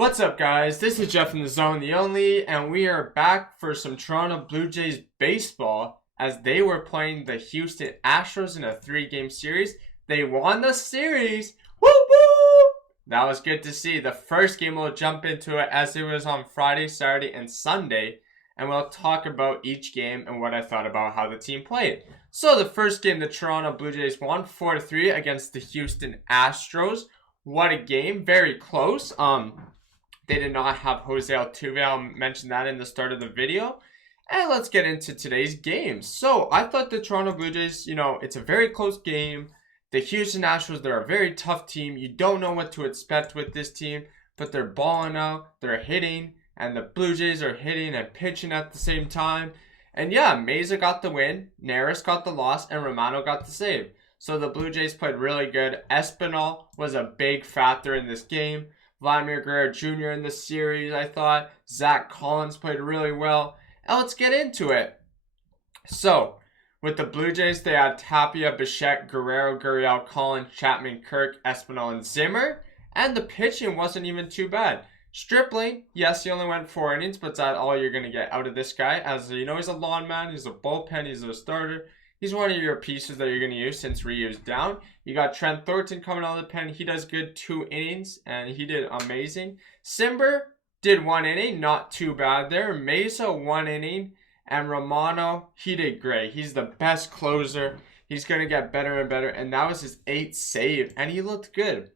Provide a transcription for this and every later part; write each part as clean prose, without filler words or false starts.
What's up, guys? This is Jeff in the Zone, the only, and we are back for some Toronto Blue Jays baseball as they were playing the Houston Astros in a 3-game series. They won the series. Woo woo! That was good to see. The first game, we'll jump into it as it was on Friday, Saturday, and Sunday, and we'll talk about each game and what I thought about how the team played. So the first game, the Toronto Blue Jays won 4-3 against the Houston Astros. What a game. Very close. They did not have Jose Altuve. I'll mention that in the start of the video. And let's get into today's game. So I thought the Toronto Blue Jays, it's a very close game. The Houston Astros, they're a very tough team. You don't know what to expect with this team, but they're balling out, they're hitting, and the Blue Jays are hitting and pitching at the same time. And yeah, Meza got the win, Neris got the loss, and Romano got the save. So the Blue Jays played really good. Espinal was a big factor in this game. Vladimir Guerrero Jr. in the series, I thought. Zach Collins played really well. And let's get into it. So, with the Blue Jays, they had Tapia, Bichette, Guerrero, Gurriel, Collins, Chapman, Kirk, Espinal, and Zimmer. And the pitching wasn't even too bad. Stripling, yes, he only went 4 innings, but that's all you're going to get out of this guy. As you know, he's a lawn man, he's a bullpen, he's a starter. He's one of your pieces that you're going to use since Ryu's down. You got Trent Thornton coming out of the pen. He does good 2 innings, and he did amazing. Simber did 1 inning, not too bad there. Mesa 1 inning, and Romano, he did great. He's the best closer. He's going to get better and better, and that was his 8th save, and he looked good.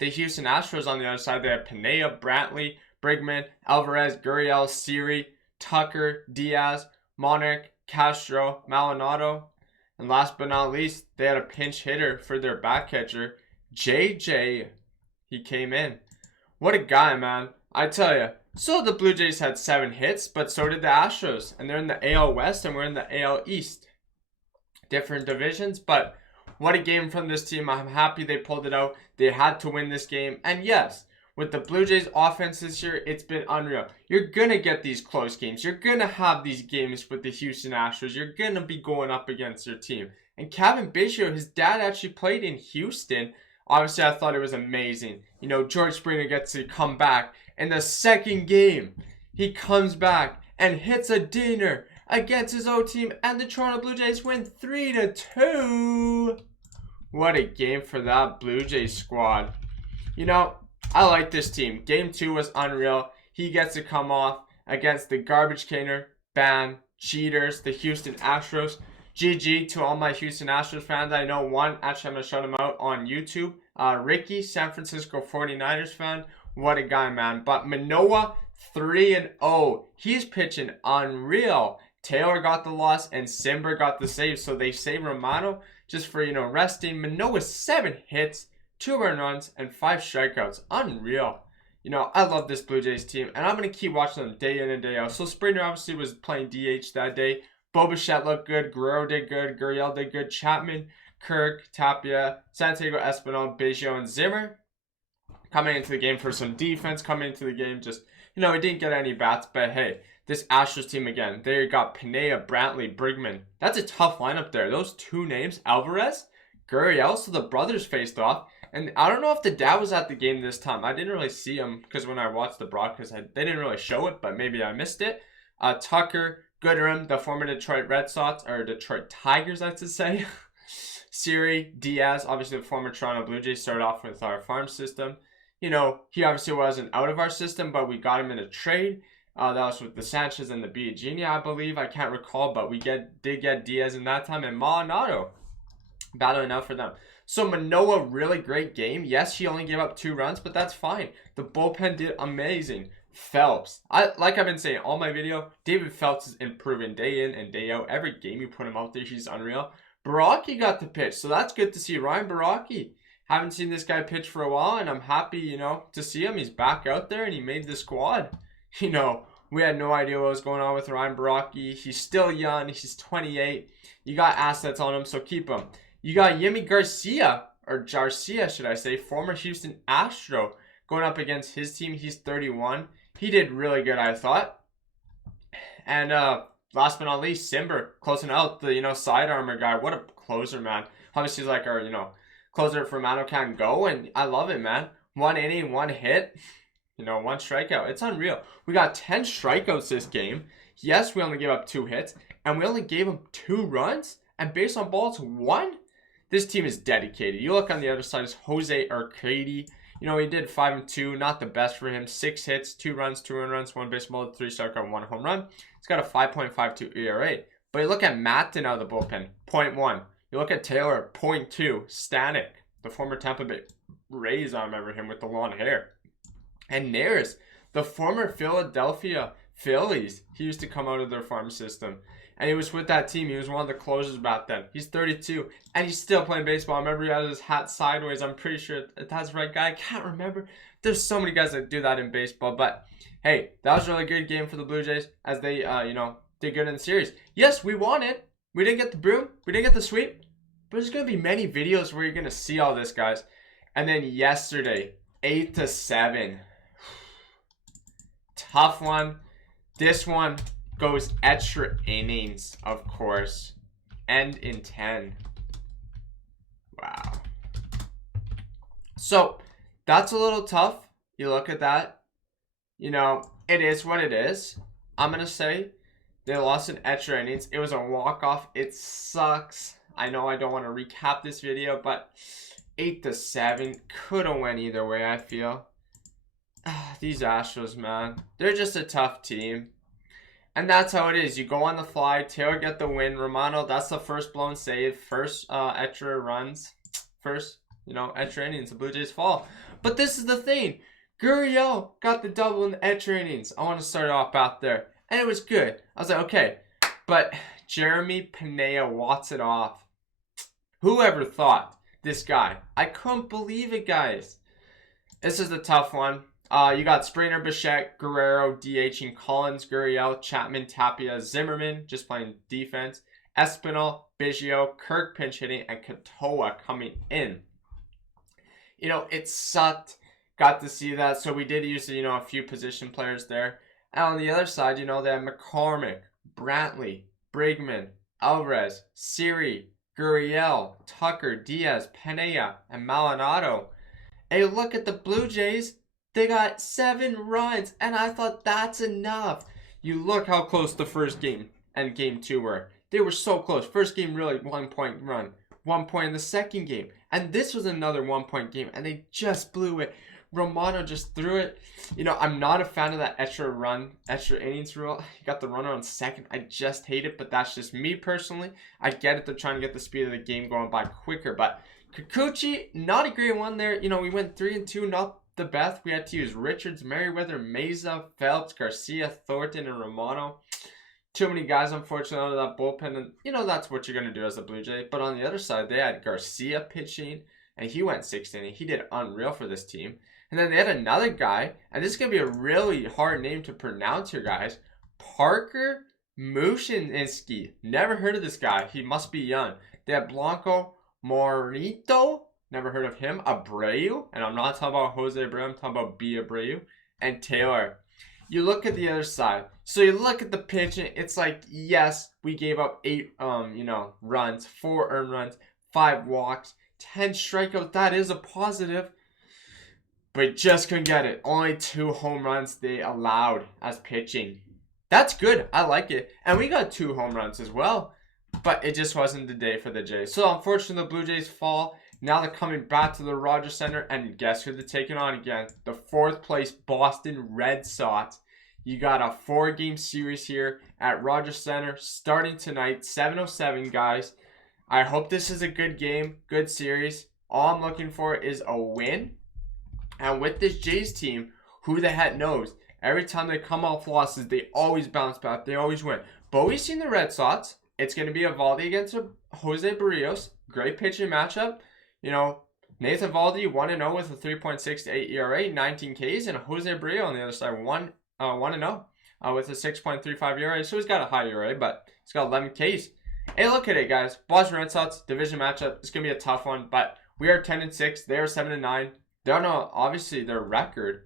The Houston Astros on the other side, they had Pineda, Brantley, Brigman, Alvarez, Gurriel, Siri, Tucker, Diaz, Monarch, Castro, Maldonado, and last but not least, they had a pinch hitter for their back catcher, JJ. He came in. What a guy, man. I tell you. So the Blue Jays had 7 hits, but so did the Astros. And they're in the AL West and we're in the AL East. Different divisions, but what a game from this team. I'm happy they pulled it out. They had to win this game. And yes, with the Blue Jays offense this year, it's been unreal. You're going to get these close games. You're going to have these games with the Houston Astros. You're going to be going up against your team. And Kevin Biggio, his dad actually played in Houston. Obviously, I thought it was amazing. George Springer gets to come back. In the second game, he comes back and hits a dinger against his old team. And the Toronto Blue Jays win 3-2. What a game for that Blue Jays squad. I like this team. Game 2 was unreal. He gets to come off against the garbage caner, ban, cheaters, the Houston Astros. GG to all my Houston Astros fans. I know one, actually I'm going to shout him out on YouTube. Ricky, San Francisco 49ers fan. What a guy, man. But Manoah, 3-0. He's pitching unreal. Taylor got the loss and Simber got the save. So they saved Romano just for, resting. Manoah 7 hits. 2 earned runs, and 5 strikeouts. Unreal. I love this Blue Jays team, and I'm going to keep watching them day in and day out. So Springer obviously was playing DH that day. Bichette looked good. Guerrero did good. Gurriel did good. Chapman, Kirk, Tapia, Santiago Espinal, Biggio, and Zimmer coming into the game for some defense. Coming into the game just, he didn't get any bats, but hey, this Astros team again. They got Pineda, Brantley, Brigman. That's a tough lineup there. Those 2 names, Alvarez, Gurriel, so the brothers faced off. And I don't know if the dad was at the game this time. I didn't really see him because when I watched the broadcast, they didn't really show it, but maybe I missed it. Tucker, Goodrum, the former Detroit Red Sox, or Detroit Tigers, I should say. Siri, Diaz, obviously the former Toronto Blue Jays, started off with our farm system. He obviously wasn't out of our system, but we got him in a trade. That was with the Sanchez and the Biagini, I believe. I can't recall, but we did get Diaz in that time. And Maldonado, battling out for them. So Manoah, really great game. Yes, he only gave up 2 runs, but that's fine. The bullpen did amazing. Phelps, like I've been saying all my video, David Phelps is improving day in and day out. Every game you put him out there, he's unreal. Baraki got the pitch, so that's good to see. Ryan Baraki, haven't seen this guy pitch for a while, and I'm happy, to see him. He's back out there, and he made the squad. We had no idea what was going on with Ryan Baraki. He's still young. He's 28. You got assets on him, so keep him. You got Yimi Garcia, or Garcia, should I say, former Houston Astro, going up against his team. He's 31. He did really good, I thought. And last but not least, Simber, closing out the, side armor guy. What a closer, man. Obviously, he's like our, closer for Mano can go, and I love it, man. 1 inning, 1 hit. 1 strikeout. It's unreal. We got 10 strikeouts this game. Yes, we only gave up 2 hits, and we only gave them 2 runs, and based on balls, 1. This team is dedicated. You look on the other side, is Jose Berrios. He did 5-2, not the best for him. 6 hits, 2 runs, 2 runs, 1 base ball, 3 strikeout, 1 home run. He's got a 5.52 ERA. But you look at Matton out of the bullpen, 0.1. You look at Taylor, 0.2. Stanek, the former Tampa Bay Rays, I remember him with the long hair. And Nares, the former Philadelphia Phillies, he used to come out of their farm system. And he was with that team. He was one of the closers back then. He's 32, and he's still playing baseball. I remember he had his hat sideways. I'm pretty sure that's the right guy. I can't remember. There's so many guys that do that in baseball. But, hey, that was a really good game for the Blue Jays as they, did good in the series. Yes, we won it. We didn't get the broom. We didn't get the sweep. But there's going to be many videos where you're going to see all this, guys. And then yesterday, 8-7. Tough one. This one goes extra innings, of course. End in 10. Wow. So, that's a little tough. You look at that. It is what it is. I'm going to say they lost in extra innings. It was a walk-off. It sucks. I know I don't want to recap this video, but 8-7 could have went either way, I feel. These Astros, man. They're just a tough team. And that's how it is. You go on the fly. Taylor get the win. Romano, that's the first blown save. First extra runs. First, extra innings. The Blue Jays fall. But this is the thing. Gurriel got the double in the extra innings. I want to start off out there. And it was good. I was like, okay. But Jeremy Pineda wats it off. Whoever thought this guy? I couldn't believe it, guys. This is a tough one. You got Springer, Bichette, Guerrero, DHing Collins, Gurriel, Chapman, Tapia, Zimmerman, just playing defense, Espinal, Biggio, Kirk pinch hitting, and Katoa coming in. It sucked. Got to see that. So we did use, a few position players there. And on the other side, they have McCormick, Brantley, Brigman, Alvarez, Siri, Gurriel, Tucker, Diaz, Pineda, and Maldonado. Hey, look at the Blue Jays. They got 7 runs, and I thought that's enough. You look how close the first game and game 2 were. They were so close. First game, really 1-point run. 1 point in the second game. And this was another 1-point game, and they just blew it. Romano just threw it. I'm not a fan of that extra innings rule. You got the runner on second. I just hate it, but that's just me personally. I get it. They're trying to get the speed of the game going by quicker, but Kikuchi, not a great one there. We went 3-2, not the best. We had to use Richards, Merriweather, Meza, Phelps, Garcia, Thornton, and Romano. Too many guys, unfortunately, out of that bullpen. And, that's what you're going to do as a Blue Jay. But on the other side, they had Garcia pitching, and he went 6th inning. He did unreal for this team. And then they had another guy, and this is going to be a really hard name to pronounce here, guys. Parker Mushinski. Never heard of this guy. He must be young. They had Blanco Morito. Never heard of him. Abreu. And I'm not talking about Jose Abreu. I'm talking about B. Abreu. And Taylor. You look at the other side. So you look at the pitching. It's like, yes, we gave up 8, runs, 4 earned runs, 5 walks, 10 strikeouts. That is a positive. But just couldn't get it. Only 2 home runs they allowed as pitching. That's good. I like it. And we got 2 home runs as well. But it just wasn't the day for the Jays. So unfortunately, the Blue Jays fall. Now they're coming back to the Rogers Center. And guess who they're taking on again? The 4th place Boston Red Sox. You got a 4-game series here at Rogers Center starting tonight. 7:07, guys. I hope this is a good game. Good series. All I'm looking for is a win. And with this Jays team, who the heck knows? Every time they come off losses, they always bounce back. They always win. But we've seen the Red Sox. It's going to be Eovaldi against Jose Berrios. Great pitching matchup. Nathan Eovaldi 1-0 with a 3.68 ERA, 19 Ks. And Jose Berrios on the other side, 1-0 with a 6.35 ERA. So he's got a high ERA, but he's got 11 Ks. Hey, look at it, guys. Boston Red Sox, division matchup. It's going to be a tough one, but we are 10-6. They are 7-9. They don't know, obviously, their record,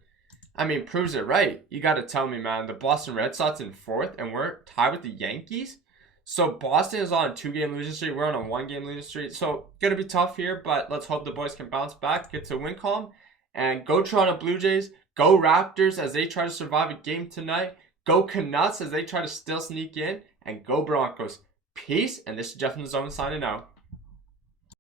proves it right. You got to tell me, man, the Boston Red Sox in 4th, and we're tied with the Yankees. So Boston is on a 2-game losing streak. We're on a 1-game losing streak. So going to be tough here, but let's hope the boys can bounce back, get to win column, and go Toronto Blue Jays. Go Raptors as they try to survive a game tonight. Go Canucks as they try to still sneak in. And go Broncos. Peace. And this is Jeff in the Zone signing out.